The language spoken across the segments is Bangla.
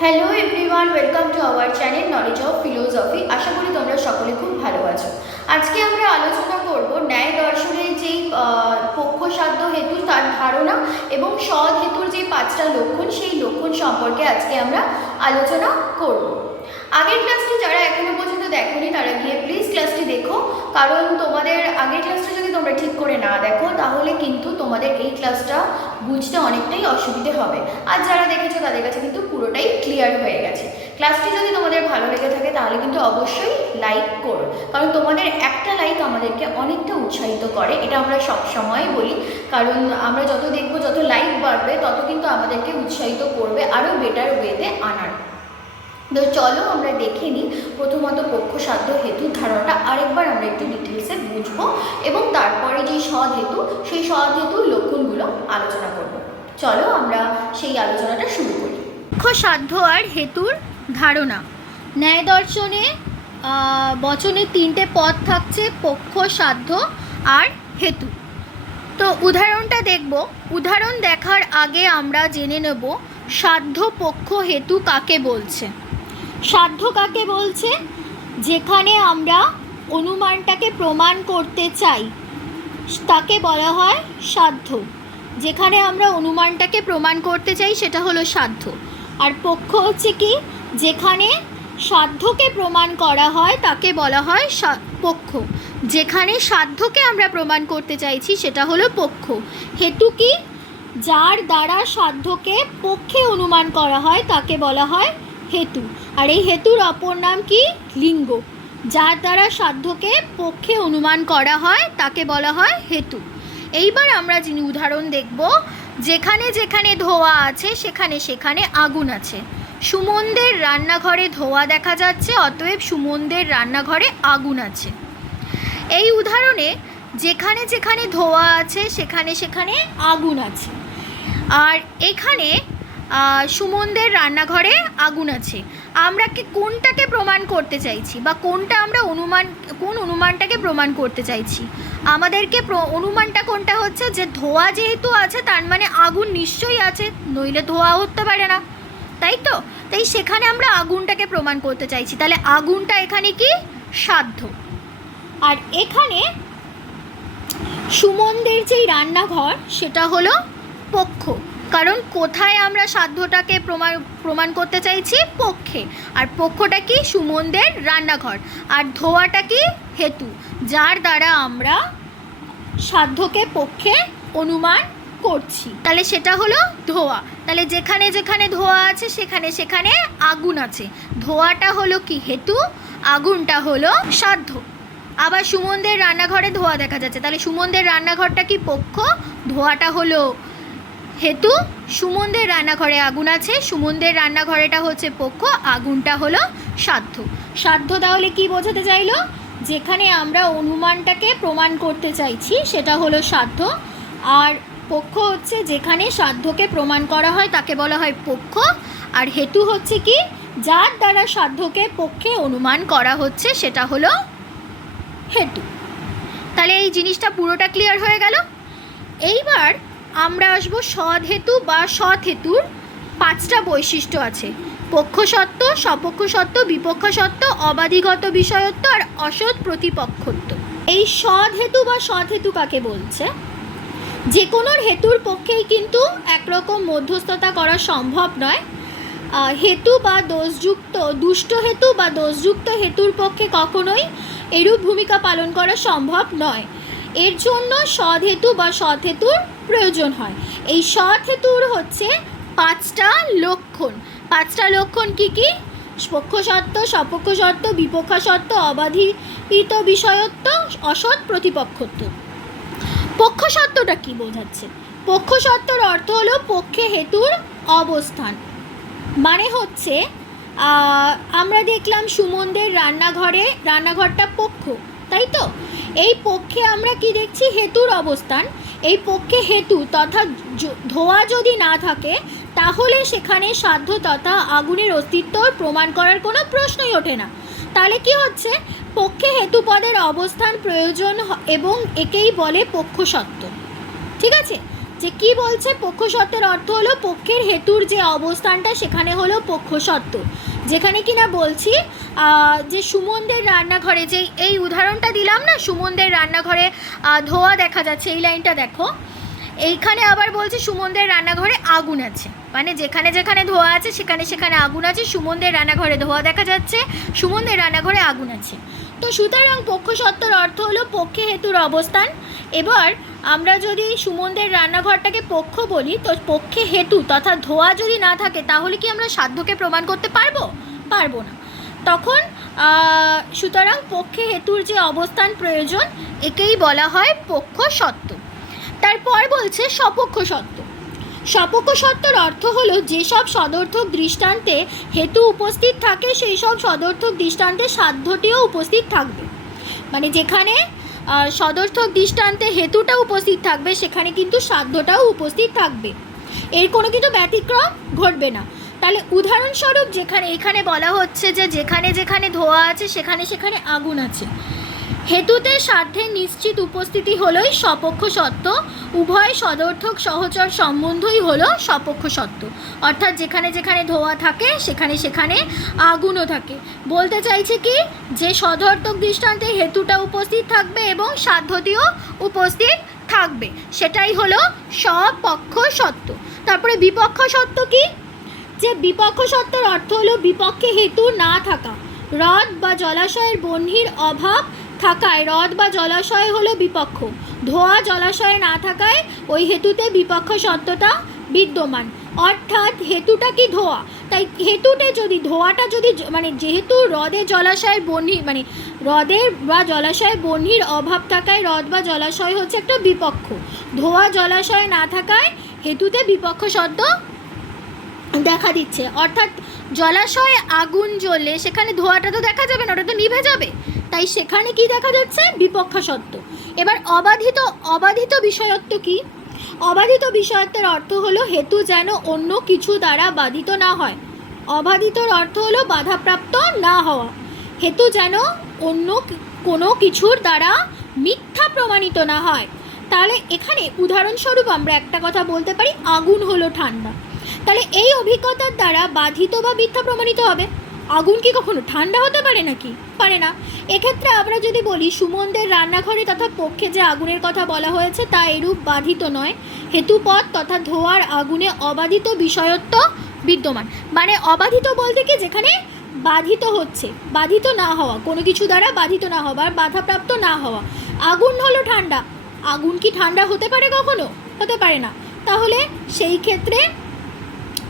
Hello everyone welcome to our channel knowledge of philosophy আশা করি তোমরা সকলে খুব ভালো আছো। আজকে আমরা আলোচনা করব ন্যায় দর্শনের যেই পক্ষসাধ্য হেতু তার ধারণা এবং সৎ হেতুর যে পাঁচটা লক্ষণ, সেই লক্ষণ সম্পর্কে আজকে আমরা আলোচনা করব। আগের ক্লাসটি যারা এখনও পর্যন্ত দেখোনি, তারা গিয়ে প্লিজ ক্লাসটি দেখো। কারণ তোমাদের আগের ক্লাসটা যদি তোমরা ঠিক করে না দেখো, তাহলে কিন্তু তোমাদের এই ক্লাসটা বুঝতে অনেকটাই অসুবিধে হবে। আর যারা দেখেছ, তাদের কাছে কিন্তু পুরোটাই ক্লিয়ার হয়ে গেছে। ক্লাসটি যদি তোমাদের ভালো লেগে থাকে, তাহলে কিন্তু অবশ্যই লাইক করো। কারণ তোমাদের একটা লাইক আমাদেরকে অনেকটা উৎসাহিত করে, এটা আমরা সব সময় বলি। কারণ আমরা যত দেখব, যত লাইক বাড়বে, তত কিন্তু আমাদেরকে উৎসাহিত করবে আরও বেটার ওয়েতে আনার। তো চলো আমরা দেখে নিই প্রথমত পক্ষসাধ্য হেতু ধারণাটা, আরেকবার আমরা একটু ডিটেলসে বুঝব এবং তারপরে যে সৎ হেতু, সেই সৎ হেতুর লক্ষণগুলো আলোচনা করব। চলো আমরা সেই আলোচনাটা শুরু করি। পক্ষসাধ্য আর হেতুর ধারণা। ন্যায় দর্শনে বচনে তিনটে পদ থাকছে পক্ষ সাধ্য আর হেতু। তো উদাহরণটা দেখব। উদাহরণ দেখার আগে আমরা জেনে নেব সাধ্য, পক্ষ, হেতু কাকে বলছে। সাধ্য কাকে বলছে? যেখানে আমরা অনুমানটাকে প্রমাণ করতে চাই, তাকে বলা হয় সাধ্য। যেখানে আমরা অনুমানটাকে প্রমাণ করতে চাই, সেটা হলো সাধ্য। আর পক্ষ হচ্ছে কি? যেখানে সাধ্যকে প্রমাণ করা হয়, তাকে বলা হয় পক্ষ। যেখানে সাধ্যকে আমরা প্রমাণ করতে চাইছি, সেটা হলো পক্ষ। হেতু কি? যার দ্বারা সাধ্যকে পক্ষে অনুমান করা হয়, তাকে বলা হয় হেতু। আর এই হেতুর অপর নাম কি? লিঙ্গ। যার দ্বারা সাধ্যকে পক্ষে অনুমান করা হয়, তাকে বলা হয় হেতু। এইবার আমরা যিনি উদাহরণ দেখব, যেখানে যেখানে ধোয়া আছে, সেখানে সেখানে আগুন আছে। সুমনদের রান্নাঘরে ধোয়া দেখা যাচ্ছে, অতএব সুমনদের রান্নাঘরে আগুন আছে। এই উদাহরণে যেখানে যেখানে ধোয়া আছে, সেখানে সেখানে আগুন আছে। আর এখানে সুমনদের রান্নাঘরে আগুন আছে। আমরা কি কোনটাকে প্রমাণ করতে চাইছি বা কোনটা আমরা অনুমান, কোন অনুমানটাকে প্রমাণ করতে চাইছি? আমাদেরকে অনুমানটা কোনটা হচ্ছে যে ধোয়া যেহেতু আছে, তার মানে আগুন নিশ্চয়ই আছে, নইলে ধোয়া হতে পারে না। তাই তো? তাই সেখানে আমরা আগুনটাকে প্রমাণ করতে চাইছি। তাহলে আগুনটা এখানে কি? সাধ্য। আর এখানে সুমনদের যেই রান্নাঘর, সেটা হলো পক্ষ। কারণ কোথায় আমরা সাধ্যটাকে প্রমাণ প্রমাণ করতে চাইছি? পক্ষে। আর পক্ষটা কি? সুমনদের রান্নাঘর। আর ধোয়াটা কি? হেতু। যার দ্বারা আমরা সাধ্যকে পক্ষে অনুমান করছি। তাহলে সেটা হলো ধোয়া। তাহলে যেখানে যেখানে ধোয়া আছে, সেখানে সেখানে আগুন আছে। ধোয়াটা হলো কি? হেতু। আগুনটা হলো সাধ্য। আবার সুমনদের রান্নাঘরে ধোয়া দেখা যাচ্ছে। তাহলে সুমনদের রান্নাঘরটা কি পক্ষ? ধোয়াটা হলো হেতু, সুমনদের রান্নাঘরে আগুন আছে। সুমনদের রান্নাঘরেটা হচ্ছে পক্ষ, আগুনটা হলো সাধ্য। সাধ্য তাহলে কি বোঝাতে চাইলো? যেখানে আমরা অনুমানটাকে প্রমাণ করতে চাইছি, সেটা হলো সাধ্য। আর পক্ষ হচ্ছে যেখানে সাধ্যকে প্রমাণ করা হয়, তাকে বলা হয় পক্ষ। আর হেতু হচ্ছে কি? যার দ্বারা সাধ্যকে পক্ষে অনুমান করা হচ্ছে, সেটা হলো হেতু। তাহলে এই জিনিসটা পুরোটা ক্লিয়ার হয়ে গেল? এইবার আমরা আসব সৎ হেতু বা সৎ হেতুর পাঁচটা বৈশিষ্ট্য আছে। পক্ষ সত্য সপক্ষ সত্য বিপক্ষ সত্য অবাধিগত বিষয়ত্ব আর অসৎ প্রতিপক্ষত্ব। এই সৎ হেতু বা সৎ হেতু কাকে বলছে? যে কোনো হেতুর পক্ষেই কিন্তু একরকম মধ্যস্থতা করা সম্ভব নয়। হেতু বা দোষযুক্ত, দুষ্ট হেতু বা দোষযুক্ত হেতুর পক্ষে কখনোই এরূপ ভূমিকা পালন করা সম্ভব নয়। এর জন্য সৎ হেতু বা সৎ হেতুর প্রয়োজন হয়। এই সৎ হেতুর হচ্ছে পাঁচটা লক্ষণ। পাঁচটা লক্ষণ কি কি? পক্ষ সত্য সপক্ষ সত্য বিপক্ষ সত্য অবাধিত বিষয়ত্ব, অসৎ প্রতিপক্ষত্ব। পক্ষ সত্যটা কি বোঝাচ্ছে? পক্ষ সত্যর অর্থ হলো পক্ষে হেতুর অবস্থান। মানে হচ্ছে আমরা দেখলাম সুমনদের রান্নাঘরে, রান্নাঘরটা পক্ষ, তাই তো? এই পক্ষে আমরা কি দেখছি? হেতুর অবস্থান। এই পক্ষে হেতু তথা ধোয়া যদি না থাকে, তাহলে সেখানে সাধ্য তথা আগুনের অস্তিত্ব প্রমাণ করার কোনো প্রশ্নই ওঠে না। তাহলে কি হচ্ছে? পক্ষে হেতু পদের অবস্থান প্রয়োজন এবং একেই বলে পক্ষ সত্য ঠিক আছে? যে কি বলছে? পক্ষসত্ত্বের অর্থ হলো পক্ষের হেতুর যে অবস্থানটা, সেখানে হলো পক্ষসত্ত্ব যেখানে কি না বলছি যে সুমনদের রান্নাঘরে, যে এই উদাহরণটা দিলাম না, সুমনদের রান্নাঘরে ধোয়া দেখা যাচ্ছে, এই লাইনটা দেখো। এইখানে আবার বলছে সুমনদের রান্নাঘরে আগুন আছে। মানে যেখানে যেখানে ধোয়া আছে, সেখানে সেখানে আগুন আছে, সুমনদের রান্নাঘরে ধোয়া দেখা যাচ্ছে, সুমনদের রান্নাঘরে আগুন আছে। তো সুতরাং পক্ষসত্ত্বর অর্থ হলো পক্ষে হেতুর অবস্থান। এবার আমরা যদি সুমনদের রান্নাঘরটাকে পক্ষ বলি, তো পক্ষে হেতু তথা ধোয়া যদি না থাকে, তাহলে কি আমরা সাধ্যকে প্রমাণ করতে পারব? পারব না। তখন সুতরাং পক্ষে হেতুর যে অবস্থান প্রয়োজন, একেই বলা হয় পক্ষ সত্ত্ব। তারপর বলছে সপক্ষ সত্ত্ব। সপক্ষ সত্ত্বর অর্থ হলো যেসব সদর্থক দৃষ্টান্তে হেতু উপস্থিত থাকে সেই সব সদর্থক দৃষ্টান্তে সাধ্যটিও উপস্থিত থাকবে। মানে যেখানে সদর্থক দৃষ্টান্তে হেতুটা উপস্থিত থাকবে, সেখানে কিন্তু সাধ্যটাও উপস্থিত থাকবে। এর কোনো কিন্তু ব্যতিক্রম ঘটবে না। তাহলে উদাহরণস্বরূপ যেখানে, এখানে বলা হচ্ছে যে যেখানে যেখানে ধোয়া আছে, সেখানে সেখানে আগুন আছে। হেতুতে সাধ্যের নিশ্চিত উপস্থিতি হলোই সপক্ষ সত্য, উভয় সদর্থক সহচর সম্বন্ধই হলো সপক্ষ সত্য। অর্থাৎ যেখানে যেখানে ধোয়া থাকে, সেখানে সেখানে আগুনও থাকে। বলতে চাইছে কি, যে সদর্থক দৃষ্টান্তে হেতুটা উপস্থিত থাকবে এবং সাধ্যটিও উপস্থিত থাকবে, সেটাই হলো সপক্ষ সত্য। তারপরে বিপক্ষ সত্য কি? যে বিপক্ষ সত্ত্বের অর্থ হলো বিপক্ষে হেতু না থাকা, হ্রদ বা জলাশয়ের বহ্নির অভাব থাকায় হ্রদ বা জলাশয় হলো বিপক্ষ। ধোয়া জলাশয়ে না থাকায় ওই হেতুতে বিপক্ষ সত্যটা বিদ্যমান। অর্থাৎ হেতুটা কি ধোয়া? তাই হেতুতে যদি, ধোয়াটা যদি মানে যেহেতু হ্রদে জলাশয়ের বহ্নি মানে হ্রদের বা জলাশয়ের বহ্নির অভাব থাকায় হ্রদ বা জলাশয় হচ্ছে একটা বিপক্ষ। ধোয়া জলাশয়ে না থাকায় হেতুতে বিপক্ষ শব্দ দেখা দিচ্ছে। অর্থাৎ জলাশয়ে আগুন জ্বললে সেখানে ধোঁয়াটা তো দেখা যাবে না, ওটা তো নিভে যাবে। তাই সেখানে কি দেখা যাচ্ছে? বিপক্ষা সত্য। এবার অবাধিত অবাধিত বিষয়ত্ব কি? অবাধিত বিষয়ত্বের অর্থ হলো হেতু যেন অন্য কিছু দ্বারা বাধিত না হয়। অবাধিতর অর্থ হলো বাধাপ্রাপ্ত না হওয়া। হেতু যেন অন্য কোনো কিছুর দ্বারা মিথ্যা প্রমাণিত না হয়। তাহলে এখানে উদাহরণস্বরূপ আমরা একটা কথা বলতে পারি, আগুন হলো ঠান্ডা। তাহলে এই অভিজ্ঞতার দ্বারা বাধিত বা মিথ্যা প্রমাণিত হবে। আগুন কি কখনো ঠান্ডা হতে পারে নাকি? পারে না। এক্ষেত্রে আমরা যদি বলি, সুমনদের রান্নাঘরে তথা পক্ষে যে আগুনের কথা বলা হয়েছে তা এরূপ বাধিত নয়। হেতুপথ তথা ধোয়ার আগুনে অবাধিত বিষয়ত্ব বিদ্যমান। মানে অবাধিত বলতে কি? যেখানে বাধিত হচ্ছে। বাধিত না হওয়া। কোনো কিছু দ্বারা বাধিত না হওয়া বাধাপ্রাপ্ত না হওয়া। আগুন হলো ঠান্ডা। আগুন কি ঠান্ডা হতে পারে কখনো? হতে পারে না। তাহলে সেই ক্ষেত্রে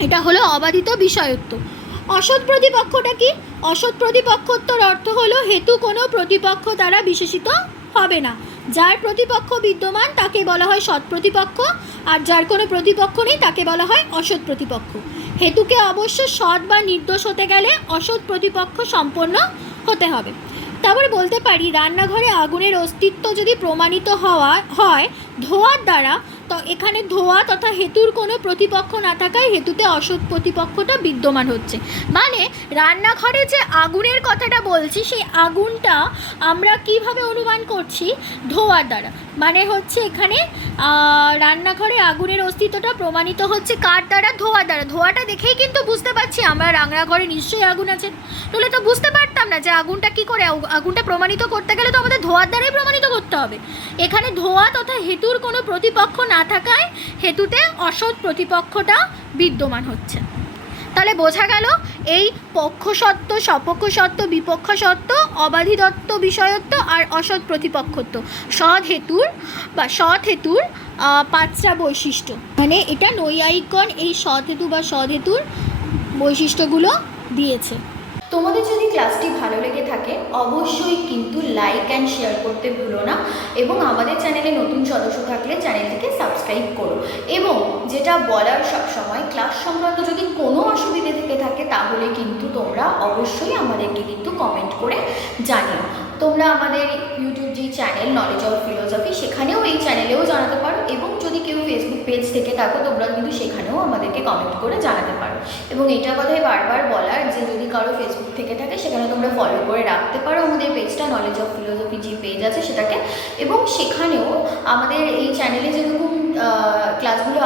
এটা হলো অবাধিত বিষয়ত্ব। অসৎ প্রতিপক্ষটা কি? অসৎ প্রতিপক্ষত্বর অর্থ হলো হেতু কোনো প্রতিপক্ষ দ্বারা বিশেষিত হবে না। যার প্রতিপক্ষ বিদ্যমান, তাকে বলা হয় সৎ প্রতিপক্ষ, আর যার কোনো প্রতিপক্ষ নেই, তাকে বলা হয় অসৎ প্রতিপক্ষ। হেতুকে অবশ্য সৎ বা নির্দোষ হতে গেলে অসৎ প্রতিপক্ষ সম্পন্ন হতে হবে। তারপরে বলতে পারি, রান্নাঘরে আগুনের অস্তিত্ব যদি প্রমাণিত হওয়া, হয়, ধোয়ার দ্বারা এখানে ধোয়া তথা হেতুর কোনো প্রতিপক্ষ না থাকায় হেতুতে অসৎ প্রতিপক্ষটা বিদ্যমান হচ্ছে। মানে রান্নাঘরে যে আগুনের কথাটা বলছি, সেই আগুনটা আমরা কীভাবে অনুমান করছি? ধোয়ার দ্বারা। মানে হচ্ছে এখানে রান্নাঘরে আগুনের অস্তিত্বটা প্রমাণিত হচ্ছে কার দ্বারা? ধোয়ার দ্বারা। ধোয়াটা দেখেই কিন্তু বুঝতে পারছি আমরা রান্নাঘরে নিশ্চয়ই আগুন আছে। তাহলে তো বুঝতে পারতাম না যে আগুনটা কি করে আগ- আগুনটা প্রমাণিত করতে গেলে তো আমাদের ধোয়ার দ্বারাই প্রমাণিত করতে হবে। এখানে ধোয়া তথা হেতুর কোনো প্রতিপক্ষ না থাকায় হেতুতে অসৎ প্রতিপক্ষটা বিদ্যমান হচ্ছে। তাহলে বোঝা গেল এই পক্ষ সত্য সপক্ষ সত্য বিপক্ষ সত্য অবাধিদত্ত বিষয়ত্ব আর অসৎ প্রতিপক্ষত্ব। সৎ হেতুর বা সৎ হেতুর পাঁচটা বৈশিষ্ট্য। মানে এটা নৈয়ায়িকগণ এই সৎ হেতু বা সৎ হেতুর বৈশিষ্ট্যগুলো দিয়েছে। তোমাদের যদি ক্লাসটি ভালো লেগে থাকে, অবশ্যই কিন্তু লাইক অ্যান্ড শেয়ার করতে ভুলো না এবং আমাদের চ্যানেলে নতুন সদস্য থাকলে চ্যানেলটিকে সাবস্ক্রাইব করো। এবং যেটা বলার সব সময় ক্লাস সংক্রান্ত যদি কোনো অসুবিধে থেকে থাকে, তাহলে কিন্তু তোমরা অবশ্যই আমাদেরকে কিন্তু কমেন্ট করে জানিও। তোমরা আমাদের ইউটিউব যে চ্যানেল নলেজ অফ ফিলোসফি সেখানেও এই চ্যানেলেও জানাতে পারো এবং যদি কেউ ফেসবুক পেজ থেকে থাকো, তোমরা কিন্তু সেখানেও আমাদেরকে কমেন্ট করে জানাতে পারো। এবং এটা কথাই বারবার বলার যে যদি কারও ফেসবুক থেকে থাকে, সেখানে তোমরা ফলো করে রাখতে পারো আমাদের পেজটা নলেজ অফ ফিলোসফি যে পেজ আছে সেটাকে। এবং সেখানেও আমাদের এই চ্যানেলে যেরকম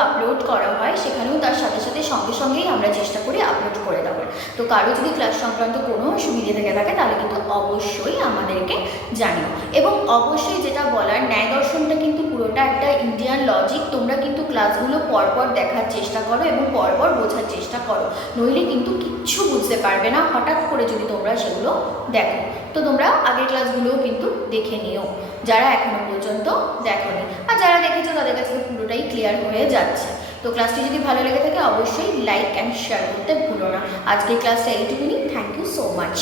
আপলোড করা হয়, সেখানেও তার সাথে সাথে সঙ্গে সঙ্গেই আমরা চেষ্টা করি আপলোড করে দেওয়ার তো কারও যদি ক্লাস সংক্রান্ত কোনো অসুবিধে থেকে থাকে, তাহলে কিন্তু অবশ্যই আমাদেরকে জানিও। এবং অবশ্যই যেটা বলার, ন্যায় দর্শনটা কিন্তু পুরোটা একটা ইন্ডিয়ান লজিক তোমরা কিন্তু ক্লাসগুলো পরপর দেখার চেষ্টা করো এবং পরপর বোঝার চেষ্টা করো। নইলে কিন্তু কিচ্ছু বুঝতে পারবে না, হঠাৎ করে যদি তোমরা সেগুলো দেখো। তো তোমরা আগের ক্লাসগুলোও কিন্তু দেখে নিও, যারা এখনও পর্যন্ত দেখোনি। আর যারা দেখেছ, তাদের কাছে তো পুরোটাই ক্লিয়ার হয়ে যাচ্ছে। তো ক্লাসটি যদি ভালো লেগে থাকে, অবশ্যই লাইক অ্যান্ড শেয়ার করতে ভুলো না। আজকের ক্লাসটা এইটুকুনি। Thank you so much